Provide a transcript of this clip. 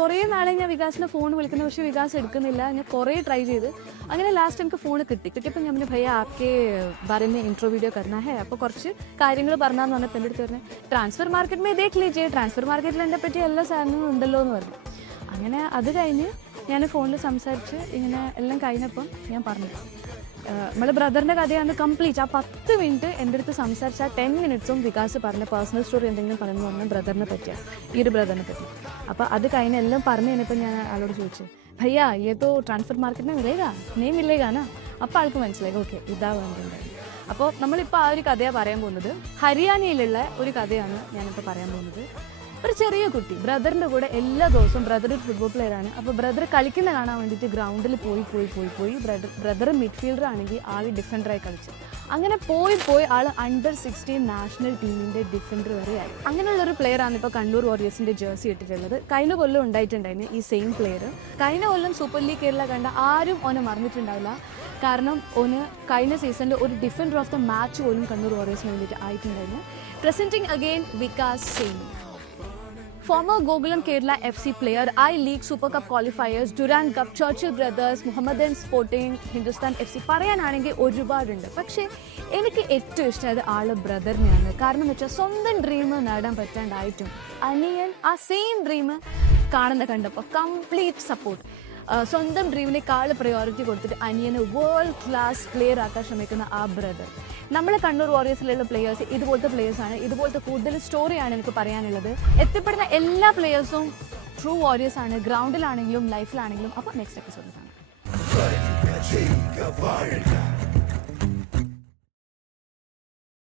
കുറേ നാളെ ഞാൻ വികാസിനെ ഫോൺ വിളിക്കുന്നു, പക്ഷേ വികാസ് എടുക്കുന്നില്ല. ഞാൻ കുറേ ട്രൈ ചെയ്ത് അങ്ങനെ ലാസ്റ്റ് എനിക്ക് ഫോൺ കിട്ടിയപ്പോൾ ഞാൻ ഭയ്യ ആക്കെ ബാരെ ഇൻട്രോ വീഡിയോ കർണ ഹേ. അപ്പോൾ കുറച്ച് കാര്യങ്ങൾ പറഞ്ഞാന്ന് പറഞ്ഞപ്പോൾ എൻ്റെ അടുത്ത് പറഞ്ഞു ട്രാൻസ്ഫർ മാർക്കറ്റ് മേ ദേഖ് ലീജിയേ, ട്രാൻസ്ഫർ മാർക്കറ്റിൽ എൻ്റെ പറ്റി എല്ലാ സാധനവും ഉണ്ടല്ലോ എന്ന് പറഞ്ഞു. അങ്ങനെ അത് കഴിഞ്ഞ് ഞാൻ ഫോണിൽ സംസാരിച്ച് ഇങ്ങനെ എല്ലാം കഴിഞ്ഞപ്പം ഞാൻ പറഞ്ഞു നമ്മളെ ബ്രദറിൻ്റെ കഥയാണ് കംപ്ലീറ്റ്. ആ 10 മിനിറ്റ് എൻ്റെ അടുത്ത് സംസാരിച്ച 10 മിനിറ്റ്സും വികാസ് പറഞ്ഞ പേഴ്സണൽ സ്റ്റോറി എന്തെങ്കിലും പറഞ്ഞു പറഞ്ഞാൽ ബ്രദറിനെ പറ്റിയാണ്, ഈ ഒരു ബ്രദറിനെ പറ്റി. അപ്പോൾ അത് കഴിഞ്ഞ് എല്ലാം പറഞ്ഞു കഴിഞ്ഞപ്പോൾ ഞാൻ ആളോട് ചോദിച്ചു ഭയ്യ ये तो ट्रांसफर मार्केट में मिलेगा नहीं मिलेगा ना. അപ്പോൾ ആൾക്ക് മനസ്സിലായി ഓക്കെ ഇതാ വേണ്ടിയിട്ടുണ്ടായിരുന്നു. അപ്പോൾ നമ്മളിപ്പോൾ ആ ഒരു കഥയാണ് പറയാൻ പോകുന്നത്. ഹരിയാനയിലുള്ള ഒരു കഥയാണ് ഞാനിപ്പോൾ പറയാൻ പോകുന്നത്. ഒരു ചെറിയ കുട്ടി ബ്രദറിൻ്റെ കൂടെ എല്ലാ ദിവസവും, ബ്രദർ ഒരു ഫുട്ബോൾ പ്ലെയറാണ്. അപ്പോൾ ബ്രദർ കളിക്കുന്ന കാണാൻ വേണ്ടിയിട്ട് ഗ്രൗണ്ടിൽ പോയി ബ്രദർ മിഡ്ഫീൽഡർ ആണെങ്കിൽ ആൾ ഡിഫൻഡറായി കളിച്ചു. അങ്ങനെ പോയി ആൾ അണ്ടർ 16 നാഷണൽ ടീമിൻ്റെ ഡിഫൻഡർ വരെ ആയി. അങ്ങനെയുള്ളൊരു പ്ലെയറാണ് ഇപ്പോൾ കണ്ണൂർ വാരിയേഴ്സിൻ്റെ ജേഴ്സി ഇട്ടിട്ടുള്ളത്. കഴിഞ്ഞ കൊല്ലം ഉണ്ടായിട്ടുണ്ടായിരുന്നു ഈ സെയിം പ്ലെയർ. കഴിഞ്ഞ കൊല്ലം സൂപ്പർ ലീഗ് കേരള കണ്ട ആരും ഓനെ മറന്നിട്ടുണ്ടാവില്ല. കാരണം ഓന് കഴിഞ്ഞ സീസണിൽ ഒരു ഡിഫൻഡർ ഓഫ് ദ മാച്ച് പോലും കണ്ണൂർ വാരിയേഴ്സിന് വേണ്ടിയിട്ട് ആയിട്ടുണ്ടായിരുന്നു. Presenting again Vikas same. Former Gokulam Kerala FC player, I-League Super Cup qualifiers, Durand Cup, Churchill Brothers, Mohammedan Sporting, Hindustan FC പറയാനാണെങ്കിൽ ഒരുപാടുണ്ട്. പക്ഷേ എനിക്ക് ഏറ്റവും ഇഷ്ടമായത് ആള് ബ്രദറിനെയാണ്. കാരണം എന്ന് വെച്ചാൽ സ്വന്തം ഡ്രീം നേടാൻ പറ്റാണ്ടായിട്ടും അനിയൻ ആ സെയിം ഡ്രീം കണ്ടപ്പോൾ കംപ്ലീറ്റ് സപ്പോർട്ട്. സ്വന്തം ഡ്രീമിനേക്കാൾ പ്രയോറിറ്റി കൊടുത്തിട്ട് അനിയനെ വേൾഡ് ക്ലാസ് പ്ലെയർ ആക്കാൻ ശ്രമിക്കുന്ന ആ ബ്രദർ. നമ്മളെ കണ്ണൂർ വാരിയേഴ്സിലുള്ള പ്ലെയേഴ്സ് ഇതുപോലത്തെ പ്ലെയേഴ്സാണ്. ഇതുപോലത്തെ കൂടുതൽ സ്റ്റോറിയാണ് എനിക്ക് പറയാനുള്ളത്. എത്തിപ്പെടുന്ന എല്ലാ പ്ലെയേഴ്സും ട്രൂ വാരിയേഴ്സാണ്, ഗ്രൗണ്ടിലാണെങ്കിലും ലൈഫിലാണെങ്കിലും. അപ്പോൾ നെക്സ്റ്റ് എപ്പിസോഡിൽ കാണാം.